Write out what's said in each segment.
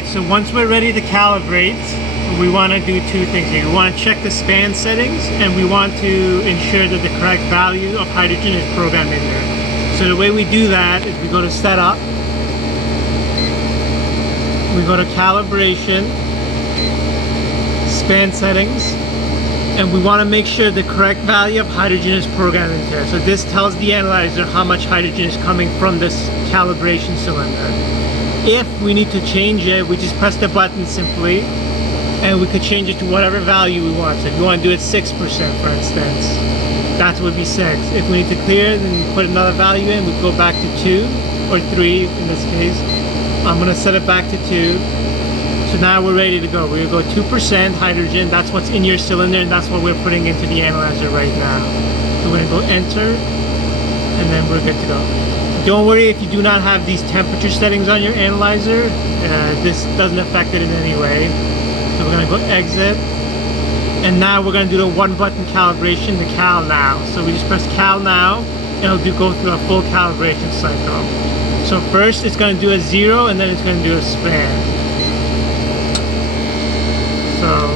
Alright, so once we're ready to calibrate, we want to do two things here. We want to check the span settings, and we want to ensure that the correct value of hydrogen is programmed in there. So the way we do that is we go to Setup, we go to Calibration, Span Settings, and we want to make sure the correct value of hydrogen is programmed in there. So this tells the analyzer how much hydrogen is coming from this calibration cylinder. If we need to change it, we just press the button simply, and we could change it to whatever value we want. So if you want to do it 6%, for instance, that's what would be 6. If we need to clear it and put another value in, we go back to 2 or 3 in this case. I'm going to set it back to 2. So now we're ready to go. We're going to go 2% hydrogen. That's what's in your cylinder, and that's what we're putting into the analyzer right now. So we're going to go Enter, and then we're good to go. Don't worry if you do not have these temperature settings on your analyzer. This doesn't affect it in any way. So we're going to go Exit. And now we're going to do the one button calibration, the Cal Now. So we just press Cal Now, and it'll go through a full calibration cycle. So first it's going to do a 0, and then it's going to do a span. So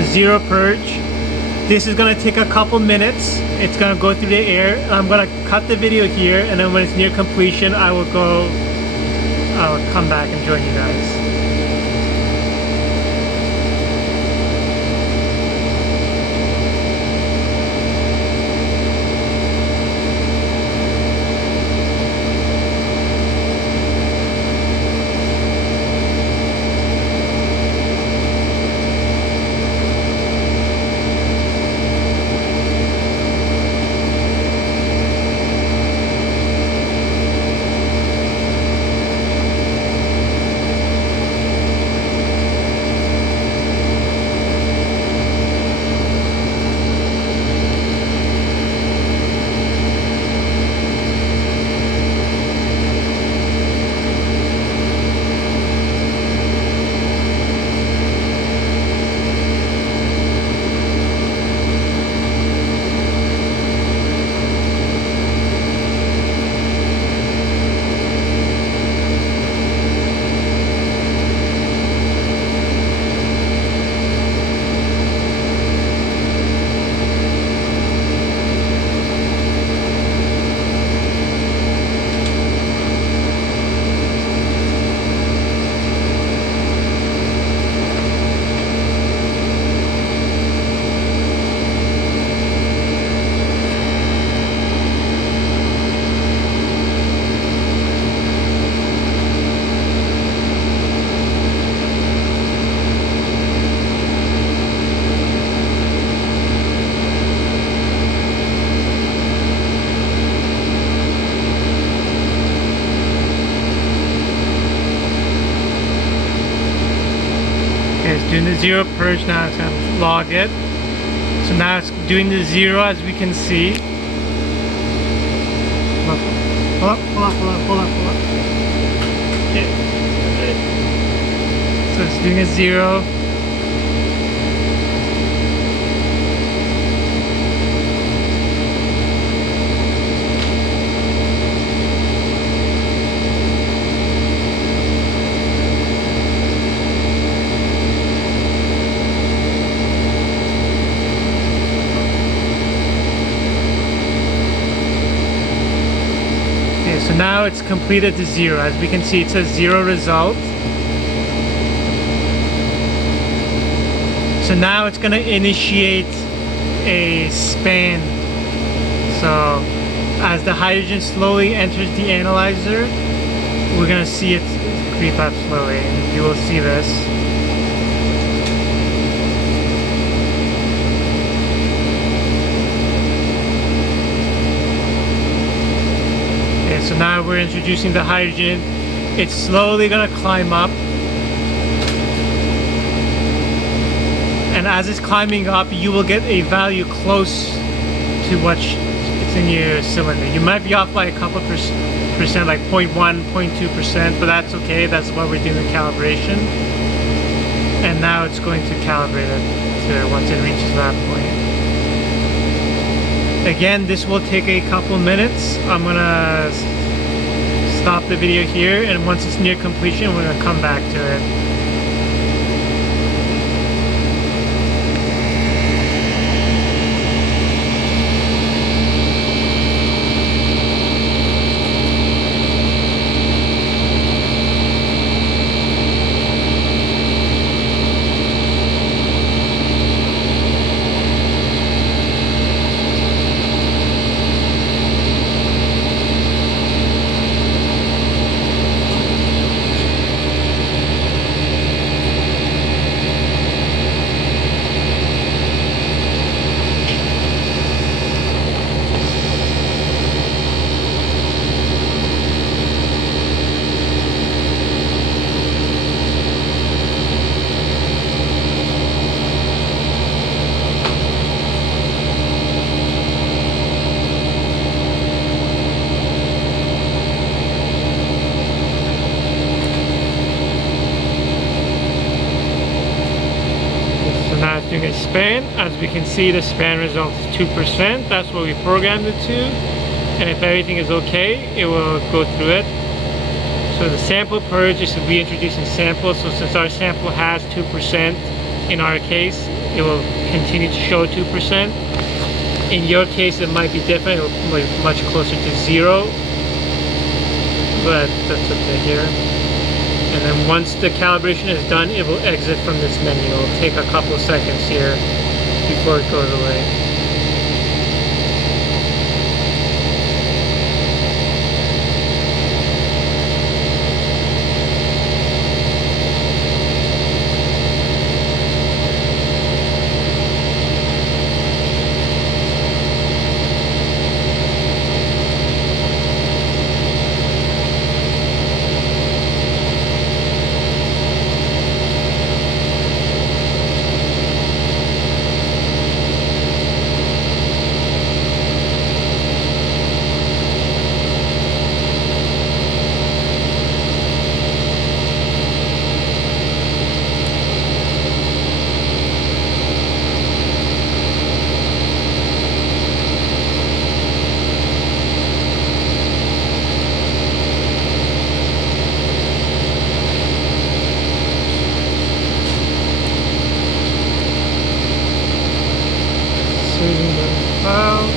the 0 purge. This is going to take a couple minutes. It's going to go through the air. I'm going to cut the video here, and then when it's near completion, I'll come back and join you guys. It's doing the 0 purge now. It's going to log it. So now it's doing the 0, as we can see. Pull up. Okay. So it's doing a 0. So now it's completed the 0. As we can see, it says 0 result. So now it's going to initiate a span. So as the hydrogen slowly enters the analyzer, we're going to see it creep up slowly, and you will see this. So now we're introducing the hydrogen. It's slowly going to climb up. And as it's climbing up, you will get a value close to what's in your cylinder. You might be off by a couple percent, like 0.1, 0.2%, but that's okay. That's why we're doing the calibration. And now it's going to calibrate it to once it reaches that point. Again, this will take a couple minutes. I'm gonna stop the video here, and once it's near completion, we're gonna come back to it. Now it's doing a span. As we can see, the span result is 2%. That's what we programmed it to. And if everything is okay, it will go through it. So the sample purge is reintroducing samples. So since our sample has 2%, in our case, it will continue to show 2%. In your case, it might be different. It will be much closer to 0. But that's okay here. And then once the calibration is done, it will exit from this menu. It'll take a couple of seconds here before it goes away. Saving the file.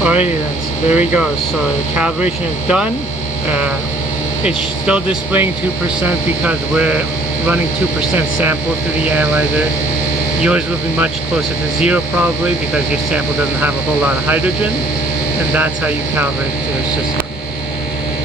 Alrighty, there we go. So the calibration is done. It's still displaying 2% because we're running 2% sample through the analyzer. Yours will be much closer to 0 probably because your sample doesn't have a whole lot of hydrogen, and that's how you calibrate your system.